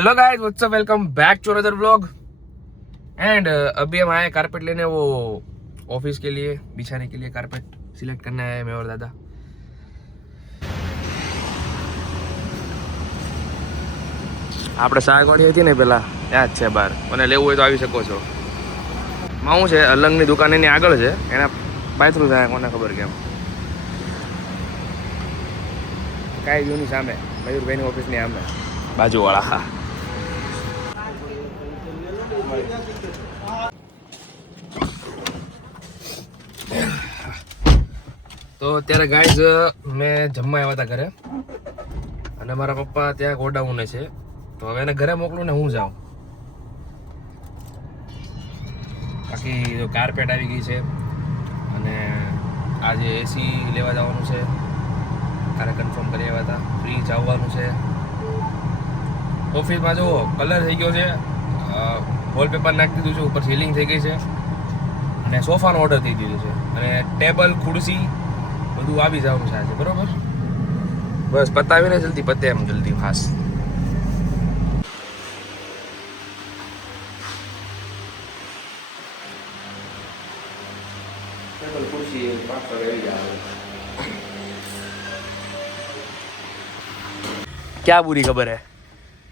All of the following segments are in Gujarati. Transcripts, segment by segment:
Hello guys, what's up, welcome back to another vlog. And अभी हम आए कारपेट लेने, वो ऑफिस के लिए बिछाने के लिए कारपेट सिलेक्ट करने आए मैं और दादा। આપણે શાકવાડી હતી ને પેલા યાદ છે, બહાર મને લેવું હોય તો આવી શકો છો. માઉં છે અલંગની દુકાન એની આગળ છે, એના પાછળ થાય કોને ખબર કેમ. કાંઈ જોની સામે મયુરભાઈની ઓફિસની સામે બાજુવાળા. હા, તો અત્યારે ગાઈઝ મેં જમવા આવ્યા હતા ઘરે, અને મારા પપ્પા ત્યાં ગોડાઉને છે, તો હવે એને ઘરે મોકલું ને હું જાઉં. બાકી જો કાર્પેટ આવી ગઈ છે, અને આજે એસી લેવા જવાનું છે, તારે કન્ફર્મ કરી આવ્યા હતા. ફ્રીજ આવવાનું છે. ઓફિસમાં જો કલર થઈ ગયો છે, વોલપેપર નાખી દીધું છે, ઉપર સીલિંગ થઈ ગઈ છે, અને સોફાનો ઓર્ડર થઈ દીધું છે, અને ટેબલ ખુરશી બધું આવી જવાનું છે આજે. બરોબર, બસ પતાવીને જલ્દી પતે એમ જલ્દી ફાસ્ટ. टेबल कुर्सी पास वगैरह जाओ. क्या बुरी खबर है?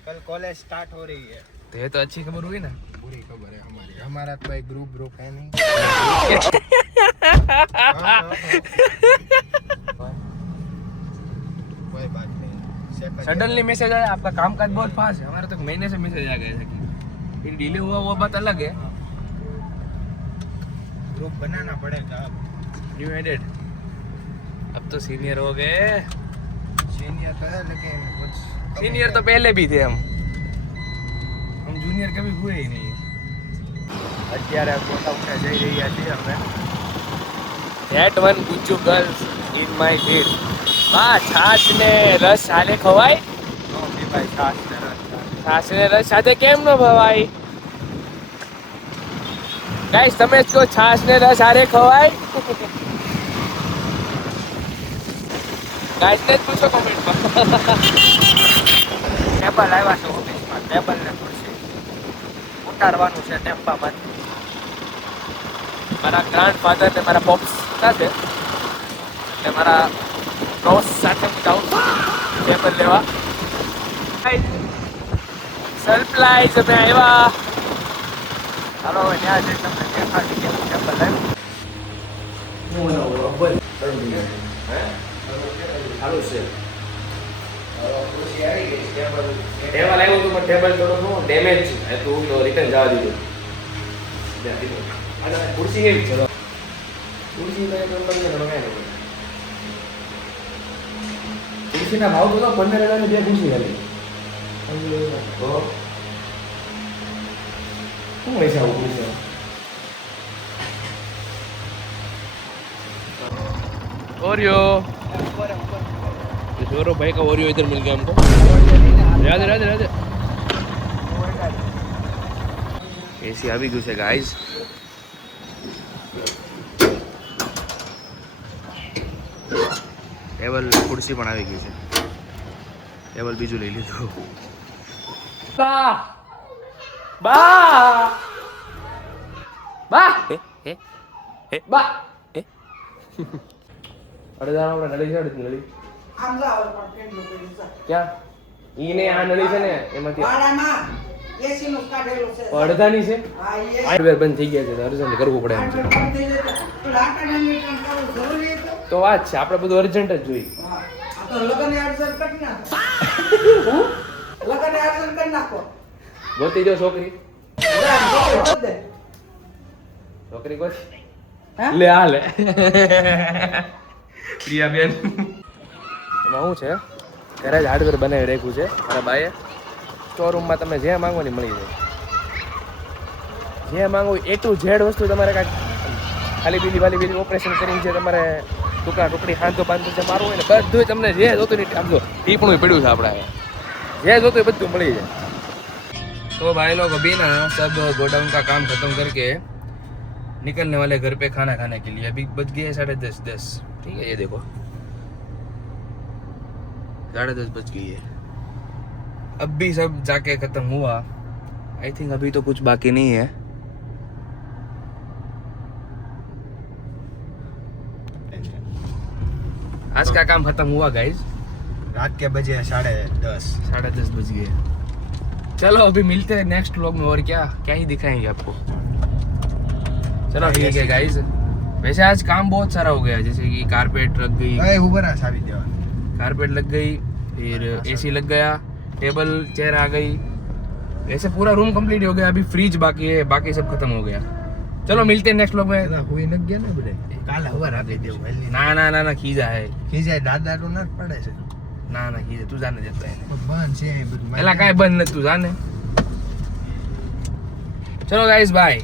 कल कॉलेज स्टार्ट हो रही है. तो ये तो अच्छी खबर हुई ना. बुरी खबर है हमारी, हमारा कोई ग्रुप है नहीं. कोई बात नहीं. सडनली मैसेज आया आपका कामकाज बहुत फास्ट है. हमारे तो महीने से मैसेज आ गए थे कि फिर डिले हुआ, वो बात अलग है. ग्रुप बनाना पड़ेगा. न्यू एडेड, अब तो सीनियर हो गए. सीनियर तो है लेकिन कुछ सीनियर तो पहले भी थे हम जूनियर कभी हुए ही नहीं. અત્યારે ફોટા ઉઠા જઈ રહ્યા છીએ અમે. That one Gujju girls in my head. બા છાશ ને રસ સાથે ખવાય? નો ભાઈ છાશ ને રસ. છાશ ને રસ સાથે કેમ ન ખવાય? ગાઈસ તમે જો છાશ ને રસ હારે ખવાય? ગાઈસ ને પૂછો કમેન્ટમાં. ટેબલ આવ્યા છે ઓફિસમાં. ટેબલ ને ખુરશી ઉતારવાનું છે ટેમ્પામાંથી. મારા ગ્રાન્ડફાધર ને મારા પોપ્સ સાથે એટલે મારા દોસ્ત સાથે જાઉં ટેબલ લેવા. સરપ્રાઈઝ અમે આવ્યા. ચાલો હવે ત્યાં જઈ તમને દેખાડી કે ટેબલ આવ્યું. ચાલુ છે. ટેબલ આવ્યું હતું, પણ ટેબલ થોડું ડેમેજ હતું તો રિટર્ન જવા દીધું. અને ખુરશી કેવી છે? ખુરશી ખુરશીના ભાવ તો 15,000 ની બે ખુરશી ખાલી. તો શું હોય છે આવું ખુરશી? ओरियो छोरो भाई का ओरियो इधर मिल गया हमको. राधे राधे राधे. एसी આવી ગયું છે ગાઈઝ. ટેબલ ખુરશી પણ આવી ગઈ છે. ટેબલ બીજું લઈ લીધું. બા બા બા હે હે બા હે. અડધા આપણે નળી છે, અડધી નળી ક્યાં? ઈને આ નળી છે ને એમાંથી અડધાની છે. હાર્ડવેર બંધ થઈ ગયા છે, અર્જન્ટ કરવું પડે એમ છે. તો વાત છે, આપણે બધું અર્જન્ટ જ જોઈએ. ગોતી જો છોકરી. છોકરી ગોતી લે આ લે. પ્રિયા બેન એમાં શું છે, ઘરે જ હાર્ડવેર બનાવી રાખ્યું છે મારા બાએ. શોરૂમમાં તમે જે માંગો ને મળી જાય. જે માંગો એ ટુ ઝેડ વસ્તુ તમારે કાંઈક ખાલી બીલી ઓપરેશન કરીને છે તમારે ટુકડા ટુકડી હાંધો બાંધો છે મારવું હોય ને બધું તમને જે જોતું નહીં. આમ જો ટીપણું પડ્યું છે આપણે, જે જોતું એ બધું મળી જાય. तो भाई लोग अभी ना सब गोडाउन का काम खत्म करके निकलने वाले घर पे खाना खाने के लिए. अभी बज गए 10:30. ठीक है, ये देखो 10:30 बज गई है. अभी सब जाके खत्म हुआ. आई थिंक अभी तो कुछ बाकी नहीं है. आज का काम खत्म हुआ गाइस. रात के बजे 10:30. 10:30 बज गए. चलो अभी मिलते हैं नेक्स्ट व्लॉग में. और क्या क्या ही दिखाएंगे आपको. चलो ठीक है गाइस. वैसे आज काम बहुत सारा हो गया. जैसे कि कारपेट लग गई, कारपेट लग गई, फिर एसी लग गया, टेबल चेयर आ गई. वैसे पूरा रूम कंप्लीट हो गया. अभी फ्रिज बाकी है, बाकी सब खत्म हो गया. चलो मिलते हैं नेक्स्ट व्लॉग में. ના ના ના ના ખીજા હે. ના ના ખીજા તું જાને જતો એને. એલા કાંઈ બંધ નથી તું જાને. ચલો ગાઈસ બાય.